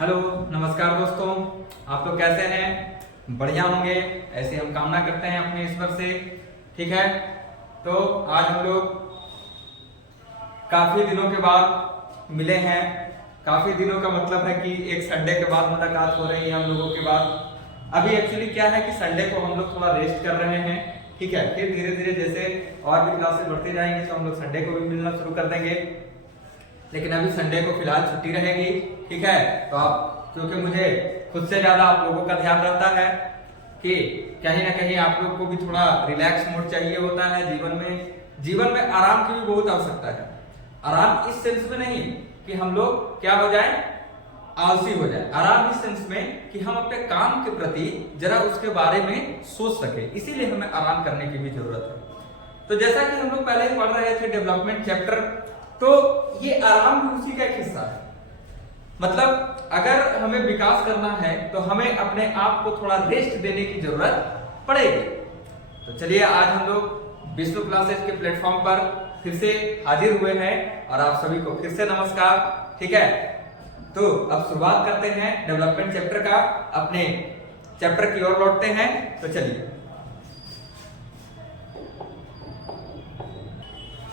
Hello नमस्कार दोस्तों, आप लोग कैसे हैं? बढ़िया होंगे ऐसे हम कामना करते हैं अपने ईश्वर से। ठीक है, तो आज हम लोग काफी दिनों के बाद मिले हैं। काफी दिनों का मतलब है कि एक संडे के बाद मुलाकात हो रही है हम लोगों के बाद। अभी एक्चुअली क्या है कि संडे को हम लोग थोड़ा रेस्ट कर रहे हैं। ठीक है, फिर धीरे धीरे जैसे और भी क्लासेस बढ़ते जाएंगे तो हम लोग संडे को भी मिलना शुरू कर देंगे, लेकिन अभी संडे को फिलहाल छुट्टी रहेगी। ठीक है, तो आप क्योंकि मुझे खुद से ज्यादा आप लोगों का ध्यान रहता है कि कहीं ना कहीं आप लोग को भी थोड़ा रिलैक्स मोड चाहिए होता है जीवन में आराम की भी बहुत आवश्यकता है। आराम इस सेंस में नहीं कि हम लोग क्या हो जाए, आलसी हो जाए। आराम इस सेंस में कि हम अपने काम के प्रति जरा उसके बारे में सोच सके, इसीलिए हमें आराम करने की भी जरूरत है। तो जैसा कि हम लोग पहले ही पढ़ रहे थे डेवलपमेंट चैप्टर, तो ये आराम भी उसी का एक हिस्सा है। मतलब अगर हमें विकास करना है तो हमें अपने आप को थोड़ा रेस्ट देने की जरूरत पड़ेगी। तो चलिए आज हम लोग विष्णु क्लासेस के प्लेटफॉर्म पर फिर से हाजिर हुए हैं और आप सभी को फिर से नमस्कार। ठीक है, तो अब शुरुआत करते हैं डेवलपमेंट चैप्टर का, अपने चैप्टर की ओर लौटते हैं। तो चलिए,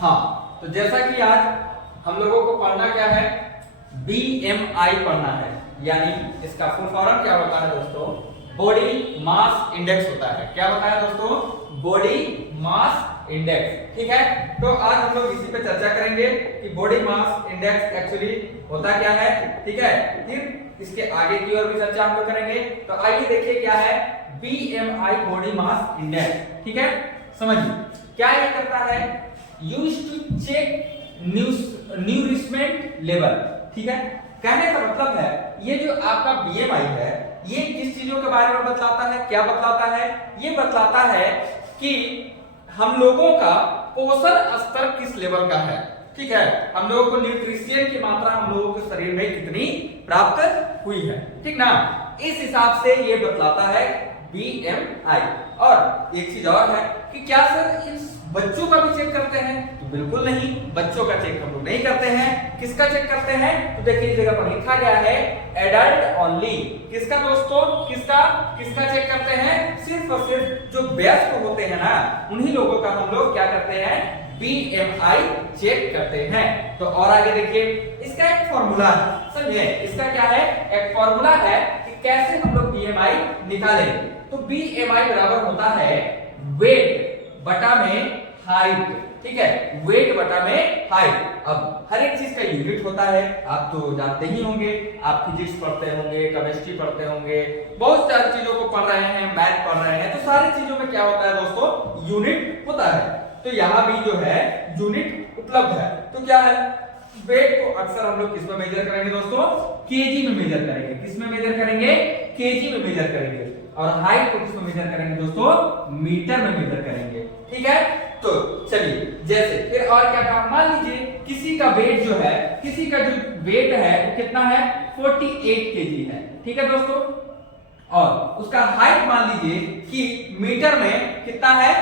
हाँ, तो जैसा कि आज हम लोगों को पढ़ना क्या है, BMI पढ़ना है। यानी इसका फुल फॉर्म क्या होता है दोस्तों? बॉडी मास इंडेक्स होता है। क्या होता है दोस्तों? Body mass index. ठीक है, तो आज हम लोग इसी पे चर्चा करेंगे कि बॉडी मास इंडेक्स एक्चुअली होता क्या है। ठीक है, फिर इसके आगे की ओर भी चर्चा हम लोग करेंगे। तो आइए देखिए क्या है BMI, बॉडी मास इंडेक्स। ठीक है, समझिए क्या ये करता है, used to check nourishment level. ठीक है, कहने का मतलब है ये जो आपका BMI है ये किस चीजों के बारे में बतलाता है? क्या बतलाता है? ये बतलाता है कि हम लोगों का पोषण स्तर किस लेवल का है। ठीक है, हम लोगों को न्यूट्रिशन की मात्रा हम लोगों के शरीर में कितनी प्राप्त हुई है। ठीक ना, इस हिसाब से ये बतलाता है BMI। और एक चीज और है कि क्या सर इस बच्चों का भी चेक करते हैं? तो बिल्कुल नहीं, बच्चों का चेक हम लोग नहीं करते हैं। किसका चेक करते हैं? तो देखिए इस जगह पर लिखा गया है एडल्ट ओनली। किसका दोस्तों? किसका चेक करते हैं? सिर्फ और सिर्फ जो वयस्क होते हैं ना, उन्हीं लोगों का हम लोग क्या करते हैं, BMI चेक करते हैं। तो और आगे देखिए, इसका एक फॉर्मूला है। समझे, इसका क्या है, एक फॉर्मूला है कि कैसे हम लोग BMI निकालेंगे। तो BMI बराबर होता है वेट बटा में हाइट। ठीक है, वेट बटा में हाइट। अब हर एक चीज का यूनिट होता है, आप तो जानते ही होंगे, आप फिजिक्स पढ़ते होंगे, केमिस्ट्री पढ़ते होंगे, बहुत सारी चीजों को पढ़ रहे हैं, मैथ पढ़ रहे हैं, तो सारी चीजों में क्या होता है दोस्तों, यूनिट होता है। तो यहाँ भी जो है यूनिट उपलब्ध है। तो क्या है, वेट को अक्सर हम लोग किस में मेजर करेंगे दोस्तों? केजी में मेजर करेंगे। किस में मेजर करेंगे? केजी में मेजर करेंगे। और हाइट को किस में मेजर करेंगे दोस्तों? मीटर में मेजर करेंगे। ठीक है, तो चलिए जैसे फिर और क्या काम, मान लीजिए किसी का वेट जो है, किसी का जो वेट है वो कितना है, 48 केजी है। ठीक है दोस्तों, और उसका हाइट मान लीजिए कि मीटर में कितना है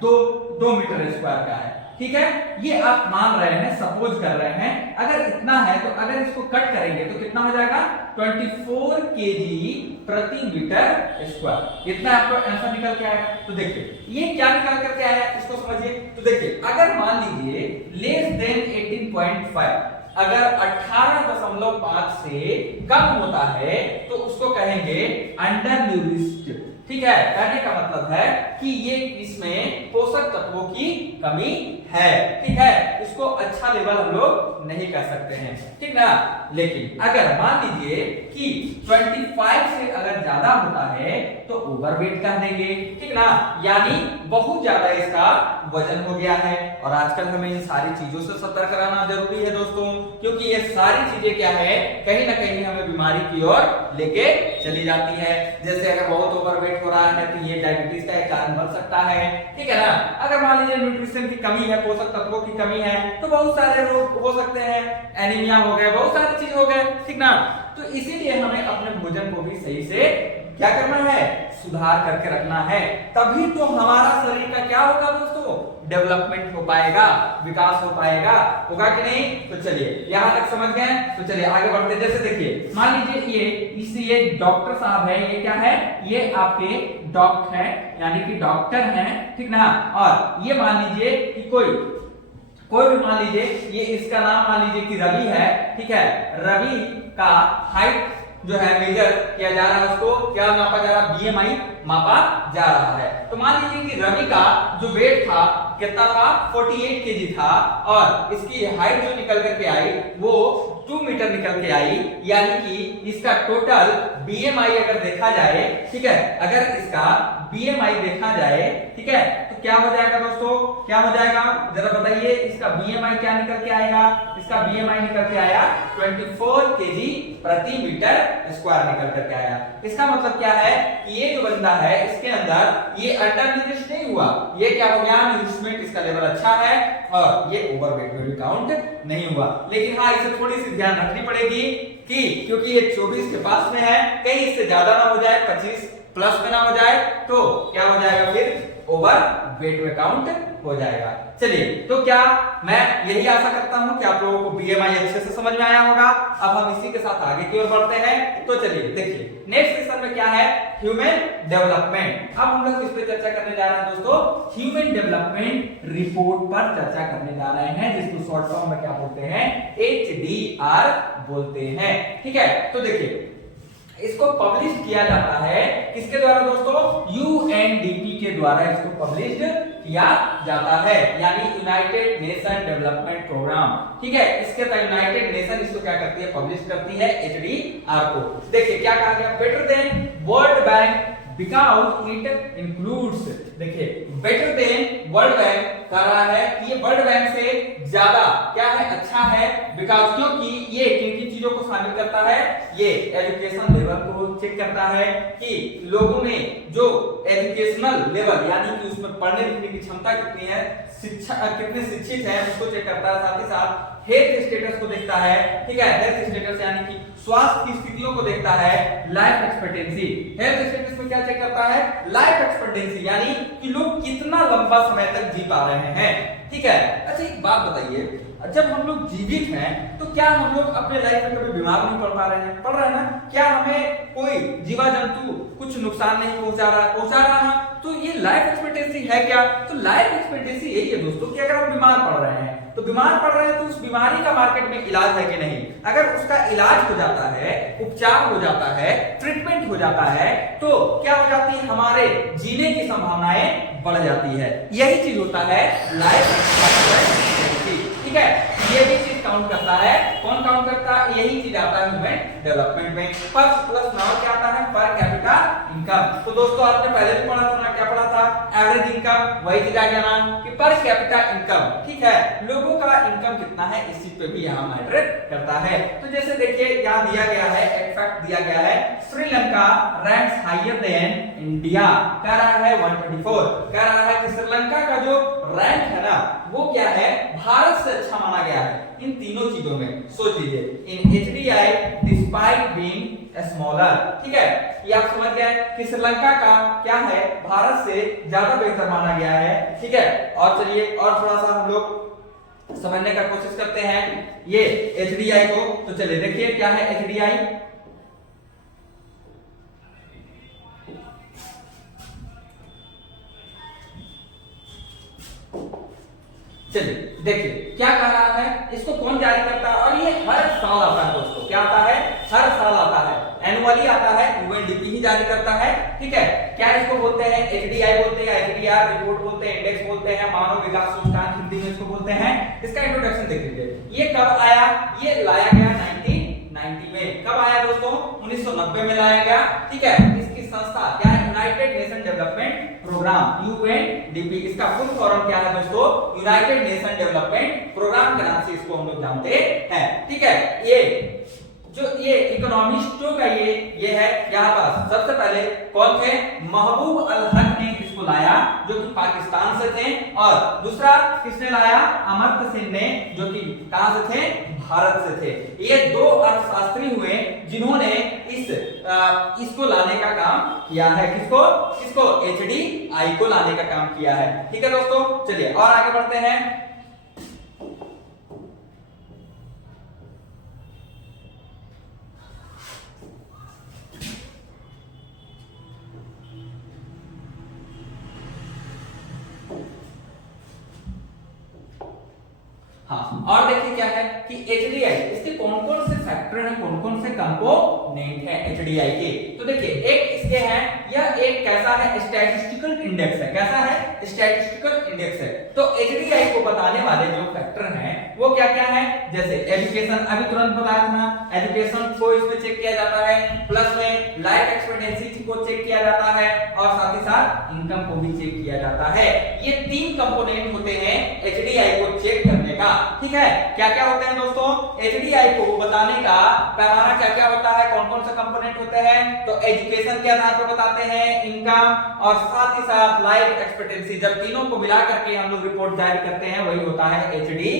2 मीटर स्क्वायर का है। ठीक है, ये आप मान रहे हैं, सपोज कर रहे हैं, अगर इतना है तो अगर इसको कट करेंगे तो कितना हो जाएगा, 24 केजी प्रति मीटर स्क्वायर। इतना आपको आंसर निकल के आया। तो देखिए ये क्या निकल करके आया, इसको समझिए। तो देखिए अगर मान लीजिए लेस देन 18.5, अगर 18.5 से कम होता है तो उसको कहेंगे अंडर न्यूरिश्ड। ठीक है, कहने का मतलब है कि ये इसमें पोषक तत्वों की कमी है। ठीक है, इसको अच्छा लेवल हम लोग नहीं कह सकते हैं। ठीक ना, लेकिन अगर मान लीजिए कि 25 से अगर ज्यादा होता है तो ओवरवेट कह देंगे। ठीक ना, यानी बहुत ज्यादा इसका वजन हो गया है। और आजकल हमें इन सारी चीजों से सतर्क रहना जरूरी है दोस्तों, क्योंकि ये सारी चीजें क्या है, कहीं ना कहीं हमें बीमारी की ओर लेके चली जाती है। जैसे अगर बहुत ओवरवेट हो रहा है तो ये डायबिटीज का एक कारण बन सकता है। ठीक है ना, अगर मान लीजिए न्यूट्रिशन की कमी है, पोषक तत्वों की कमी है, तो बहुत सारे रोग हो सकते हैं, एनीमिया हो गए, बहुत सारी चीज हो गए। ठीक ना, तो इसीलिए हमें अपने भोजन को भी सही से क्या करना है, सुधार करके रखना है, तभी तो हमारा शरीर का क्या होगा दोस्तों, डेवलपमेंट हो पाएगा, विकास हो पाएगा, होगा कि नहीं। तो चलिए यहां तक समझ गए, तो चलिए आगे बढ़ते हैं। जैसे देखिए मान लीजिए ये डॉक्टर साहब है, ये क्या है, ये आपके डॉक्टर है, यानी कि डॉक्टर हैं, ठीक ना। और ये मान लीजिए कि कोई भी मान लीजिए, ये इसका नाम मान लीजिए कि रवि है, ठीक है। रवि का हाइट जो है मेजर किया जा रहा है, उसको क्या मापा जा रहा है, बीएमआई मापा जा रहा है। तो मान लीजिए कि रवि का जो वेट था कितना था, 48 केजी था, और इसकी हाइट जो निकल करके आई वो 2 मीटर निकल के आई, यानी कि इसका टोटल बीएमआई अगर देखा जाए, ठीक है, अगर इसका बीएमआई देखा जाए, ठीक है, तो क्या हो जाएगा दोस्तों, क्या हो जाएगा जरा बताइए, इसका बीएमआई क्या निकल के आएगा, इसका बीएमआई निकल के आया 24 केजी प्रति मीटर स्क्वायर निकल करके आया। इसका मतलब क्या है कि ये जो बंदा है इसके अंदर ये अंडर न्यूट्रिश नहीं हुआ, ये क्या हो गया, न्यूट्रिशमेंट इसका लेवल अच्छा है, और ये ओवरवेट में भी काउंट नहीं हुआ। लेकिन हाँ, इसे थोड़ी सी ध्यान रखनी पड़ेगी कि क्योंकि ये 24 के पास में है, कहीं इससे ज्यादा ना हो जाए, 25 प्लस में ना हो जाए, तो क्या हो जाएगा, फिर ओवर वेट में काउंट हो जाएगा। चलिए, तो क्या मैं यही आशा करता हूं कि आप लोगों को बीएमआई अच्छे से समझ में आया होगा। अब हम इसी के साथ आगे की ओर बढ़ते हैं। तो चलिए देखिए नेक्स्ट सेशन में क्या है, ह्यूमन डेवलपमेंट। अब हम लोग इस पे चर्चा करने जा रहे हैं दोस्तों, ह्यूमन डेवलपमेंट रिपोर्ट पर चर्चा करने जा रहे हैं, जिसको शॉर्ट फॉर्म में क्या बोलते हैं, HDR बोलते हैं, ठीक है। तो देखिए इसको पब्लिश किया जाता है किसके द्वारा दोस्तों, यूएनडीपी के द्वारा इसको पब्लिश किया जाता है, यानी यूनाइटेड नेशन डेवलपमेंट प्रोग्राम, ठीक है। इसके तहत यूनाइटेड नेशन इसको क्या करती है, पब्लिश करती है HDR को। देखिए क्या कहा गया, better than world bank because it includes, देखिए बेटर देन वर्ल्ड बैंक कह रहा है कि ये वर्ल्ड बैंक से ज्यादा क्या है, अच्छा है, बिकॉज क्योंकि ये किन किन चीजों को शामिल करता है, ये एजुकेशन लेवल को चेक करता है कि लोगों में जो एजुकेशनल लेवल यानी कि उसमें पढ़ने लिखने की क्षमता कितनी है, शिक्षा कितने शिक्षित है, उसको चेक करता है। साथ ही साथ हेल्थ स्टेटस को देखता है, ठीक है, हेल्थ स्टेटस यानी कि स्वास्थ्य की स्थितियों को देखता है। लाइफ एक्सपेक्टेंसी, हेल्थ स्टेटस में क्या चेक करता है, लाइफ एक्सपेक्टेंसी यानी कि लोग कितना लंबा समय तक जी पा रहे हैं, ठीक है। अच्छा एक बात बताइए, जब हम लोग जीवित हैं तो क्या हम लोग अपने लाइफ में कभी बीमार नहीं पड़ पा रहे हैं, पड़ रहे हैं ना, क्या हमें कोई जीवा जंतु कुछ नुकसान नहीं पहुंचा रहा है, तो ये लाइफ एक्सपेक्टेंसी है क्या, तो लाइफ एक्सपेक्टेंसी यही है दोस्तों कि अगर हम बीमार पड़ रहे हैं तो बीमार पड़ रहे हैं तो उस बीमारी का मार्केट में इलाज है कि नहीं, अगर उसका इलाज हो जाता है, उपचार हो जाता है, ट्रीटमेंट हो जाता है, तो क्या हो जाती है, हमारे जीने की संभावनाएं बढ़ जाती है। यही चीज होता है लाइफ एक्सपेक्टेंसी, ठीक है। ये भी चीज काउंट करता है, कौन काउंट करता है, यही चीज आता है ह्यूमन डेवलपमेंट में। पर प्लस नाउ क्या आता है, पर कैपिटा इनकम। तो दोस्तों आपने पहले भी पढ़ा था ना, क्या पढ़ा था, एवरेज इनकम, वही चीज आ गया नाम कि पर कैपिटा इनकम, ठीक है, लोगों का इनकम कितना है, इस चीज पे भी यहाँ मैटर करता है। तो जैसे देखिए यहाँ दिया गया है, एक फैक्ट दिया गया है, Sri Lanka ranks higher than India, कह रहा है 124, कह रहा है कि श्रीलंका का जो रैंक है ना वो क्या है, भारत से अच्छा माना गया है इन तीनों चीजों में। सोच लीजिए इन HDI डिस्पाइट बीइंग स्मॉलर, ठीक है, ये आप समझ गए कि श्रीलंका का क्या है, भारत से ज्यादा बेहतर माना गया है, ठीक है। और चलिए और थोड़ा सा हम लोग समझने का कोशिश करते हैं ये HDI को। तो चलिए देखिए क्या है HDI, चलिए देखिए क्या कह रहा है, इसको कौन जारी करता है, और ये हर साल आता है दोस्तों, क्या आता है, हर साल आता है, एनुअली आता है, यूएनडीपी ही जारी करता है, ठीक है। क्या इसको बोलते हैं, HDI बोलते हैं, HDR रिपोर्ट बोलते हैं, इंडेक्स बोलते हैं, मानव विकास सूचकांक हिंदी में इसको बोलते हैं। इसका इंट्रोडक्शन देख लीजिए, ये कब आया, ये लाया गया 1990 में। कब आया दोस्तों, 1990 में लाया गया, ठीक है। इसकी संस्था क्या है, United Nation development program, UNDP. इसका फुल फॉर्म क्या है दोस्तों, यूनाइटेड नेशन डेवलपमेंट प्रोग्राम के नाम से इसको हम लोग जानते हैं, ठीक है। ये इकोनॉमिस्टों का ये है, यहाँ पर सबसे पहले कौन थे, महबूब अल हक ने को लाया जो कि पाकिस्तान से थे, और दूसरा किसने लाया, अमर्त्य सेन ने, जो कि कहां से थे, भारत से थे। ये दो अर्थशास्त्री हुए जिन्होंने इसको लाने का काम किया है। किसको HDI को लाने का काम किया है। ठीक है दोस्तों, चलिए और आगे बढ़ते हैं। हाँ, और देखिए क्या है कि HDI इसके कौन कौन से फैक्टर हैं, कौन कौन से कंपोनेंट हैं HDI के। तो देखिए एक इसके हैं, यह एक कैसा है, स्टैटिस्टिकल इंडेक्स है। कैसा है, स्टैटिस्टिकल इंडेक्स है। तो HDI को बताने वाले जो फैक्टर हैं वो क्या क्या है, जैसे एजुकेशन, अभी तुरंत बताया था ना, एजुकेशन को इसमें चेक किया जाता है, प्लस में लाइफ एक्सपेक्टेंसी को चेक किया जाता है, और साथ ही साथ इनकम को भी चेक किया जाता है। ये तीन कंपोनेंट होते हैं HDI को चेक करने का। ठीक है, क्या क्या होते हैं दोस्तों, HDI को बताने का पैमाना क्या क्या होता है, कौन कौन से कंपोनेंट होते हैं। तो एजुकेशन के आधार पर बताते हैं, इनकम और साथ ही साथ लाइफ एक्सपेक्टेंसी, जब तीनों को मिला करके हम लोग रिपोर्ट जारी करते हैं वही होता है HDI,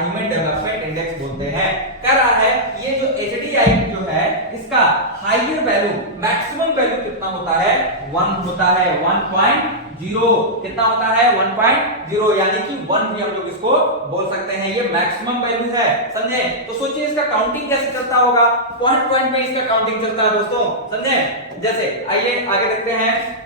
ह्यूमन डेवलपमेंट इंडेक्स बोलते हैं। कह रहा है ये जो HDI जो है इसका हायर वैल्यू, मैक्सिमम वैल्यू कितना होता है, 1 होता है, 1.0 कितना होता है, 1.0, यानी कि 1 भी हम लोग इसको बोल सकते हैं, ये मैक्सिमम वैल्यू है। समझे, तो सोचिए इसका काउंटिंग कैसे चलता होगा, पॉइंट पॉइंट में इसका काउंटिंग चलता है दोस्तों। समझे, जैसे आइए आगे देखते हैं।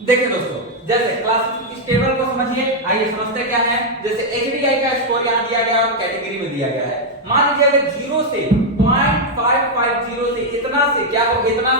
देखिए दोस्तों, जैसे क्लासिफिकेशन टेबल को समझिए, आइए समझते क्या है। जैसे HDI का स्कोर यहां दिया गया और कैटेगरी में दिया गया है। मान लीजिए अगर 0 से 0.550 से इतना से क्या हो, इतना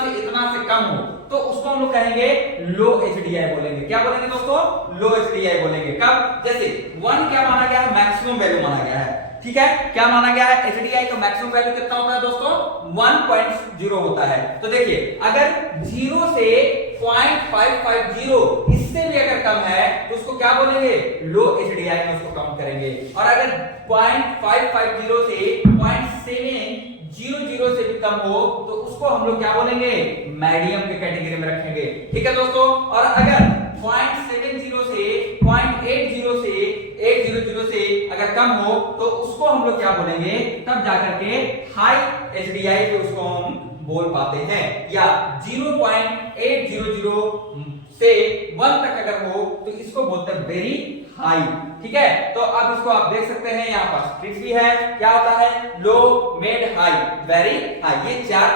से कम हो, तो उसको हम लोग कहेंगे लो HDI बोलेंगे। क्या बोलेंगे दोस्तों, लो HDI बोलेंगे। कब, जैसे 1 क्या माना गया है, मैक्सिमम वैल्यू माना गया है। ठीक है, क्या माना गया है, HDI का मैक्सिमम वैल्यू कितना होता है दोस्तों, 1.0 होता है। तो देखिए अगर 0 से 0.550 इससे भी अगर कम है तो उसको क्या बोलेंगे, लो HDI में उसको काउंट करेंगे। और अगर 0.550 से 0.700 से भी कम हो तो उसको हम लोग क्या बोलेंगे, मीडियम के कैटेगरी में रखेंगे। ठीक है दोस्तों, और अगर 0.70 से 0.80 से 800 से अगर कम हो तो उसको हम लोग क्या बोलेंगे, तब जाकर के हाई HDI पे उसको हम बोल पाते हैं। या 0.800 से 1 तक अगर हो तो इसको बोलते हैं वेरी हाई। ठीक है, तो अब इसको आप देख सकते हैं, यहाँ पर ट्रिक भी है, क्या होता है, लो, मिड, हाई, वेरी हाई, ये 4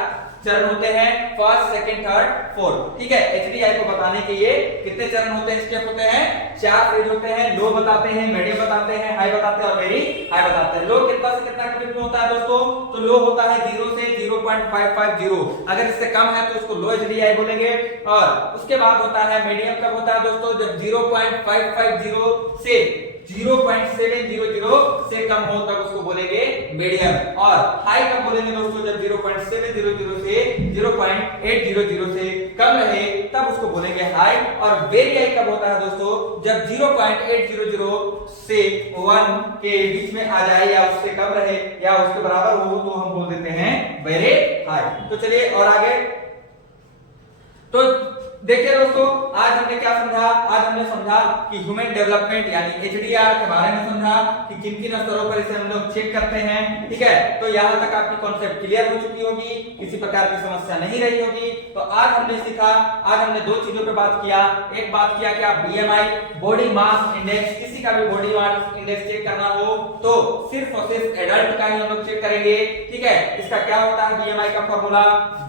चरण होते हैं, फर्स्ट, सेकंड, थर्ड, फोर्थ। ठीक है, HDI को बताने के ये कितने चरण होते हैं, स्टेप होते हैं, 4 फेज होते हैं। लो बताते हैं, मीडियम बताते हैं, हाई बताते हैं और वेरी हाई बताते हैं। लो कितना से कितना के बीच में होता है दोस्तों, तो लो होता है 0 से 0.550, अगर इससे कम है तो उसको लो HDI बोलेंगे। और उसके बाद होता है मीडियम, कब होता है दोस्तों, जब 0.550 से 0.700 से कम हो तब उसको बोलेंगे मीडियम। और हाई कब बोलेंगे दोस्तों, जब 0.700 से 0.800 से कम रहे तब उसको बोलेंगे हाई। और वेरी हाई कब होता है दोस्तों, जब 0.800 से 1 के बीच में आ जाए या उससे कम रहे या उसके बराबर हो तो हम बोल देते हैं वेरी हाई। तो चलिए और आगे, तो देखिए दोस्तों, आज हमने क्या समझा, आज हमने समझा कि ह्यूमन डेवलपमेंट यानी HDR के बारे में समझा कि किन किन स्तरों पर इसे हम लोग चेक करते हैं। ठीक है, तो यहाँ तक आपकी कॉन्सेप्ट क्लियर हो चुकी होगी, किसी प्रकार की समस्या नहीं रही होगी। तो आज हमने सीखा, आज हमने 2 चीजों पे बात किया। एक बात किया कि आप BMI, बॉडी मास इंडेक्स, किसी का भी बॉडी मास इंडेक्स चेक करना हो तो सिर्फ और सिर्फ एडल्ट का ही हम लोग चेक करेंगे। ठीक है, इसका क्या होता है, BMI का फॉर्मूला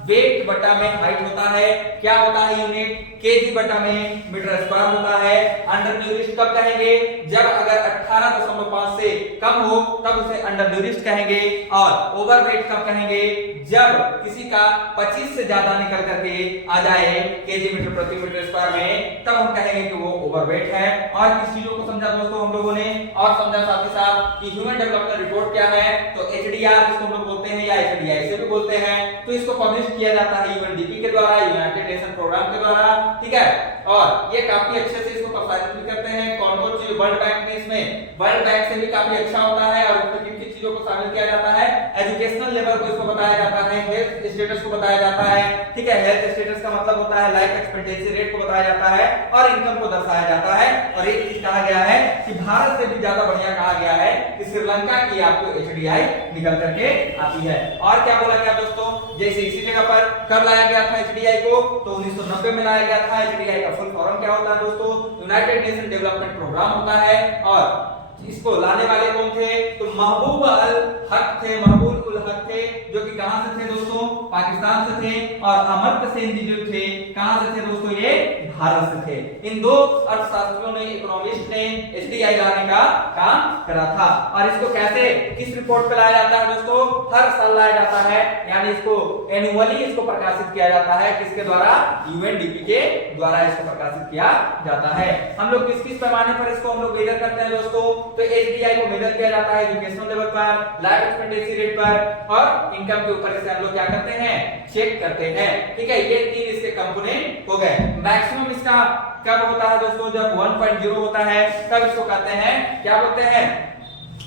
वेट बटा में हाइट होता है। क्या होता है यूनिट, केजी बटा में मीटर स्क्वायर होता है। अंडर न्यूरिश्ड कब कहेंगे, जब अगर 18.5 से कम हो तब उसे अंडर न्यूरिश्ड कहेंगे। और ओवरवेट कब कहेंगे, जब किसी का 25 से ज्यादा निकल करके आ जाए केजी मीटर प्रति मीटर स्क्वायर में, तब हम कहेंगे कि वो ओवरवेट है। और किस चीजों को समझा दोस्तों हम लोगों ने, और समझा साथ ही साथ कि ह्यूमन डेवलपमेंट रिपोर्ट क्या है। तो HDR इसको हम लोग बोलते हैं या HDI से भी बोलते हैं। तो इसको पब्लिश किया जाता है UNDP के द्वारा, यूनाइटेड नेशन प्रोग्राम के द्वारा। ठीक है, और ये काफी अच्छे से इसको प्रसारित भी करते हैं। कौन कौन चीज वर्ल्ड बैंक में, इसमें वर्ल्ड बैंक से भी काफी अच्छा होता है और उसमें किन किन चीजों को शामिल किया जाता है, एजुकेशनल लेवल को इसको बताया जाता है, हेल्थ स्टेटस को बताया जाता है, ठीक है। हेल्थ स्टेटस का मतलब होता है लाइफ एक्सपेक्टेंसी रेट को बताया जाता है और इनकम को दर्शाया जाता है। और एक चीज कहा गया है कि भारत से भी ज्यादा बढ़िया कहा गया है कि श्रीलंका की आपको एचडीआई निकल करके आती है। और क्या बोला गया दोस्तों, जैसे इसी जगह पर कब लाया गया था एचडीआई को, तो 1990 में लाया गया था। एचडीआई का फुल फॉर्म क्या होता है दोस्तों, यूनाइटेड नेशन डेवलपमेंट प्रोग्राम होता है। और इसको लाने वाले कौन थे, तो महबूब अल हक थे, महबूब उल हक थे, जो कि कहां से थे दोस्तों, पाकिस्तान से थे। और अमर्त्य सेन जी जो थे कहां से थे दोस्तों, ये भारत से थे। इन दो अर्थशास्त्रियों ने, इकोनॉमिस्ट ने एचडीआई लाने का काम करा था। और इसको कैसे, किस रिपोर्ट पे लाया जाता है दोस्तों, हर साल लाया जाता है, यानी इसको एनुअली इसको प्रकाशित किया जाता है। किसके द्वारा, यूएनडीपी के द्वारा इसको प्रकाशित किया जाता है। हम लोग किस किस पैमाने पर इसको हम लोग मेजर करते हैं दोस्तों, तो एचडीआई को मेजर किया जाता है एजुकेशनल लेवल पर, लाइफ एक्सपेक्टेंसी रेट पर और इनकम के ऊपर से हम लोग क्या करते हैं, चेक करते हैं, ठीक है। ये तीन इसके कंपोनेंट हो गए। मैक्सिमम इसका कब होता है दोस्तों, जब 1.0 होता है तब इसको कहते हैं, क्या बोलते हैं,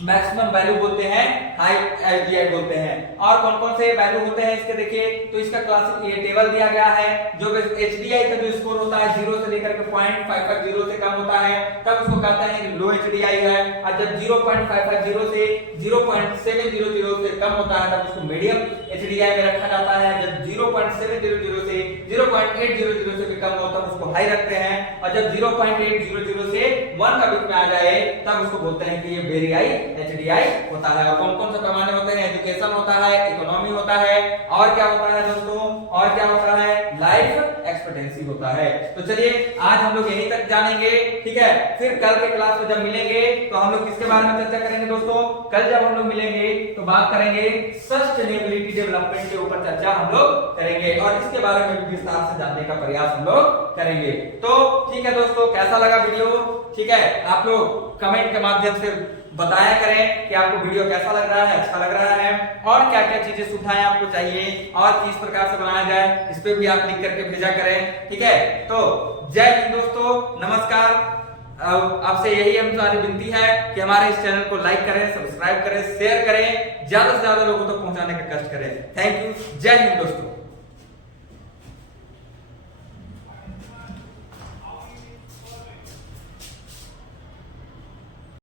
मैक्सिमम वैल्यू बोलते हैं, हाई एचडीआई बोलते हैं। और कौन कौन से वैल्यू होते हैं इसके, देखिए तो इसका क्लासिक ये टेबल दिया गया है। जो एचडीआई का जो स्कोर होता है 0 से लेकर के 0.550 से कम होता है तब उसको कहते हैं लो एचडीआई है। और जब 0.550 से 0.700 से कम होता है तब उसको मीडियम एचडीआई में रखा जाता है। जब 0.700 से 0.800 से भी कम होता है उसको हाई रखते हैं। और जब 0.800 से 1 का बीच में आ जाए तब उसको बोलते हैं कि ये वेरी हाई एचडीआई होता है। और कौन कौन से पैमाने होते हैं, एजुकेशन होता है, इकोनॉमी होता है, और क्या होता है दोस्तों, और क्या होता है, लाइफ एक्सपेक्टेंसी होता है। तो चलिए आज हम लोग यहीं तक जानेंगे, ठीक है। फिर कल के क्लास में जब मिलेंगे तो हम लोग किसके बारे में चर्चा करेंगे दोस्तों, कल जब हम लोग मिलेंगे तो बात करेंगे सस्टेनेबिलिटी डेवलपमेंट के ऊपर चर्चा हम लोग करेंगे और इसके बारे में भी विस्तार से जानने का प्रयास हम लोग करेंगे। तो ठीक है दोस्तों, कैसा लगा वीडियो, ठीक है। आप लोग कमेंट के माध्यम से बताया करें कि आपको वीडियो कैसा लग रहा है, अच्छा लग रहा है, और क्या क्या चीजें सुविधाएं आपको चाहिए और किस प्रकार से बनाया जाए, इस पे भी आप लिख करके भेजा करें, ठीक है। तो जय हिंद दोस्तों, नमस्कार। आपसे यही हमारी विनती है कि हमारे इस चैनल को लाइक करें, सब्सक्राइब करें, शेयर करें, ज्यादा से ज्यादा लोगों तक पहुंचाने का कष्ट करें। थैंक यू, जय हिंद दोस्तों।